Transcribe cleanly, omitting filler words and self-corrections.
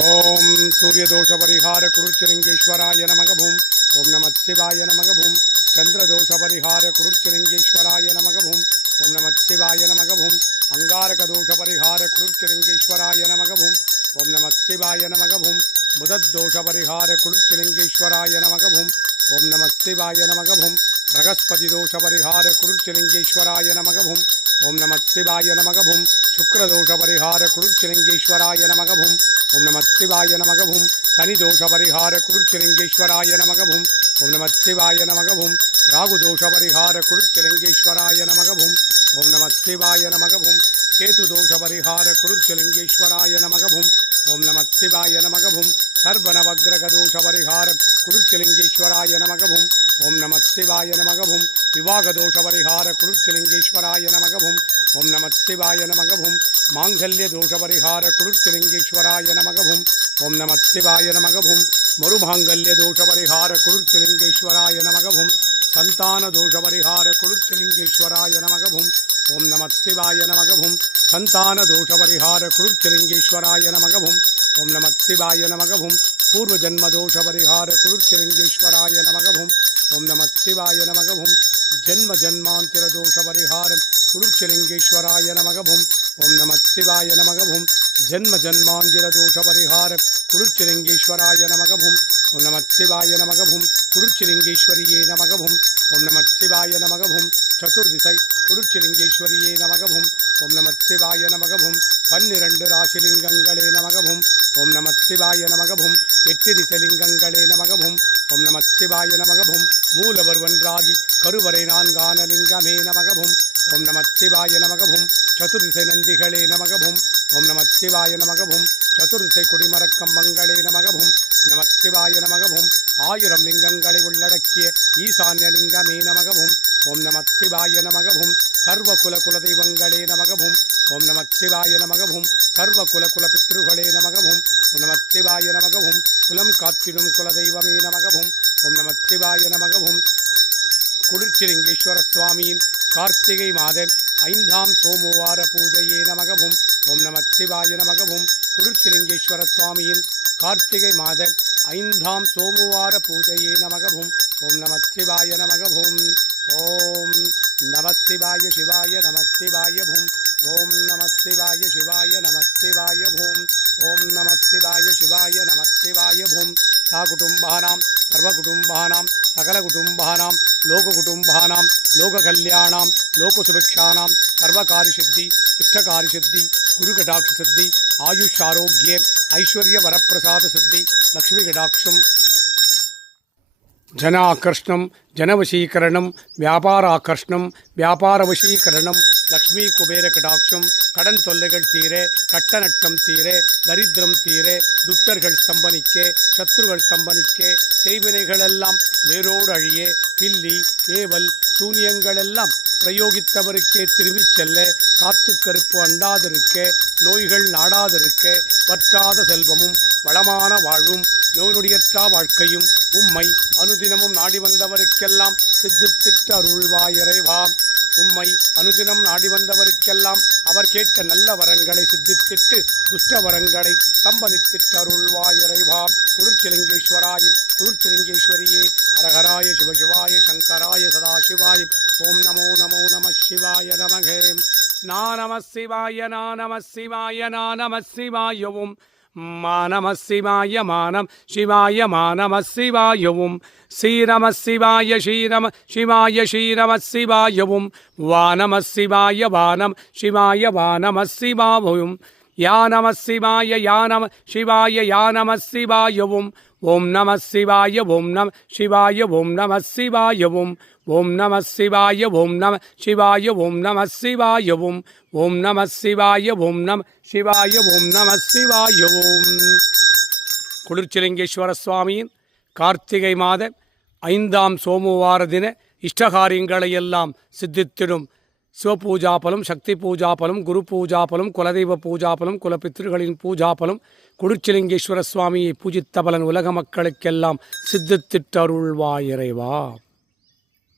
ஓம் சூரியதோஷ பரிகார குருச்சிலிங்கேஸ்வராய நமகவும். ஓம் நம சிவாய நமகவும். சந்திரதோஷ பரிகார குருச்சிலிங்கேஸ்வராய நமகவும். ஓம் நம சிவாய நமகவும். அங்காரக தோஷ பரிகார குருச்சிலிங்கேஸ்வராய நமகவும். ஓம் நம சிவாய நமகவும். முதத்தோஷ பரிகார குருச்சிலிங்கேஸ்வராய நமகவும். ஓம் நம சிவாய நமகவும். பிரகஸ்பதி தோஷ பரிகார குருச்சிலிங்கேஸ்வராய நமகவும். ஓம் நம சிவாய நமகவும். சுக்ரதோஷ பரிகார குருச்சிலிங்கேஸ்வராய நமகவும். ஓம் நம சிவாய நமகவும். சனிதோஷ பரிகார குருச்சிலிங்கேஸ்வராய நமகவும். ஓம் நம சிவாய நமகவும். ராகுதோஷ பரிகார குருச்சிலிங்கேஸ்வராய நமகவும். ஓம் நம சிவாய நமகவும். கேதுதோஷ பரிகார குருச்சிலிங்கேஸ்வராய நமகவும். ஓம் நம சிவாய நமகவும். சர்வநவக்கிரகதோஷ பரிகார குருச்சிலிங்கேஸ்வராய நமகவும். ஓம் நம சிவாய நமகவும். விவாகதோஷ பரிகார குருச்சிலிங்கேஸ்வராய நமகவும். ஓம் நம சிவாய நமகவும். மாங்கல்ய தோஷ பரிகார குருச்சிலிங்கேஸ்வராய நமகவும். ஓம் நம சிவாய நமகவும். மறுமாங்கல்ய தோஷ பரிகார குருச்சிலிங்கேஸ்வராய நமகவும். சந்தான தோஷ பரிகார குருச்சிலிங்கேஸ்வராய நமகவும். ஓம் நம சிவாய நமகவும். சந்தான தோஷ பரிகார குருச்சிலிங்கேஸ்வராய நமகவும். ஓம் நம சிவாய நமகவும். பூர்வ ஜன்ம தோஷ பரிகார குருச்சிலிங்கேஸ்வராய நமகவும். ஓம் நம சிவாய நமகவும். ஜன்ம ஜன்மாந்திர தோஷ பரிகாரம் குருச்சிலிங்கேஸ்வராய நமகவும். ஓம் நம சிவாய நமகவும். ஜன்ம ஜன்மாந்திர தோஷ பரிகாரம் குருச்சிலிங்கேஸ்வராய நமகவும். ஓம் நம சிவாய நமகவும். குருச்சிலிங்கேஸ்வரியே நமகவும். ஓம் நம சிவாய நமகவும். சதுர்திசை குருச்சிலிங்கேஸ்வரியே நமகவும். ஓம் நம சிவாய நமகவும். 12 ராசிலிங்கங்களே நமகவும். ஓம் நம சிவாய நமகவும். 8 திசைலிங்கங்களே நமகவும். ஓம் நம சிவாய நமகவும். மூலவர் ஒன்றாகி கருவறை 4 லிங்கமே நமகவும். ஓம் நம சிவாய நமகவும். சதுர்திசை நந்திகளே நமகவும். ஓம் நம சிவாய நமகவும். சதுர்திசை குடிமரக்கம்பங்களே நமகவும். நம சிவாய நமகவும். 1000 லிங்கங்களை உள்ளடக்கிய ஈசான்ய லிங்கமே நமகவும். ஓம் நம சிவாய நமகவும். சர்வ குலதெய்வங்களே நமகவும். ஓம் நம சிவாய நமகவும். சர்வ குலபித்ருகளே நமகவும். ஓம் நம சிவாய நமகவும். குலம் காத்திடும் குலதெய்வமே நமகவும். ஓம் நம சிவாய நமகவும். குருச்சிலிங்கேஸ்வர சுவாமியின் கார்த்திகை மாத 5ஆம் சோமவார பூஜையே நமகவும். ஓம் நம சிவாய நமகவும். குருச்சிலிங்கேஸ்வர சுவாமியின் கார்த்திகை மாத 5ஆம் சோமவார பூஜையே நமகவும். ஓம் நம சிவாய நமகவும். ஓம் நம சிவாய சிவாய நம சிவாய பூம். ஓம் நம சிவாய சிவாய நம சிவாய பூம். ஓம் நம சிவாய சிவாய நம சிவாய பூம். சா குடும்பானாம் சர்வகுடும்பானாம் சகலகுடும்பானாம் லோககுடும்பானாம் லோககல்யாணாம் லோகசுபிக்ஷானாம் சர்வகாரிசித்தி இஷ்டகாரிசித்தி குருகடாட்சசித்தி ஆயுஷாரோக்கிய ஐஸ்வர்ய வரப்பிரசாத சித்தி லக்ஷ்மி கடாட்சம் ஜனாகர்ஷ்ணம் ஜனவசீகரணம் வியாபாராகர்ஷ்ணம் வியாபாரவசீகரணம் லக்ஷ்மி குபேர கடாட்சம் கடன் தொல்லைகள் தீர கட்ட நட்டம் தீர தரித்திரம் தீர துஷ்டர்கள் ஸ்தம்பனிக்க சத்ருகள் ஸ்தம்பனிக்க செய்வினைகளெல்லாம் வேரோடு அழிய பில்லி ஏவல் சூனியங்களெல்லாம் பிரயோகித்தவருக்கே திரும்பிச் செல்ல காத்து கருப்பு அண்டாதிருக்க நோய்கள் நாடாதிருக்க வற்றாத செல்வமும் வளமான வாழ்வும் நோய்நொடியற்றா வாழ்க்கையும் உம்மை அனுதினமும் நாடி வந்தவருக்கெல்லாம் சித்தித்திட்டு அருள்வாயிறைவாம். உம்மை அனுதினம் நாடி வந்தவருக்கெல்லாம் அவர் கேட்ட நல்ல வரங்களை சித்தித்திட்டு துஷ்ட வரங்களை சம்பனித்திட்டு அருள்வாயிறைவாம். குருச்சிலிங்கேஸ்வராயும் குருச்சிலிங்கேஸ்வரியே அரகராய சிவசிவாய சங்கராய சதாசிவாய. ஓம் நமோ நமோ நம சிவாய நமகே. நம சிவாய நம சிவாய நம சிவாய. ஓம் நம சிவாய மானம் சிவாய நம சிவாய. ஓம் ஸ்ரீரம சிவாய ஸ்ரீரம சிவாய ஸ்ரீரம சிவாய. ஓம் நம சிவாய வானம் சிவாய நம சிவாய. ஓம் யா நம சிவாய யா நம சிவாய யா நம சிவாய. ஓம் நம சிவாய ஓம் நம சிவாய ஓம் நம சிவாய. ஓம் நம சிவாய ஓம் நம சிவாய ஓம் நம சிவாய. ஓம் நம சிவாய ஓம் நம சிவாய ஓம் நம சிவாய. குளிர்ச்சிலிங்கேஸ்வர சுவாமியின் கார்த்திகை மாத 5ஆம் சோமவார தின இஷ்டகாரியங்களை எல்லாம் சித்தித்திடும் சிவபூஜாபலம் சக்தி பூஜாபலம் குரு பூஜாபலம் குலதெய்வ பூஜாபலம் குலபித்திருகளின் பூஜாபலம் குளிர்ச்சிலிங்கேஸ்வர சுவாமியை பூஜித்த பலன் உலக மக்களுக்கெல்லாம் சித்தித்திட்டு அருள்வாயிறைவா.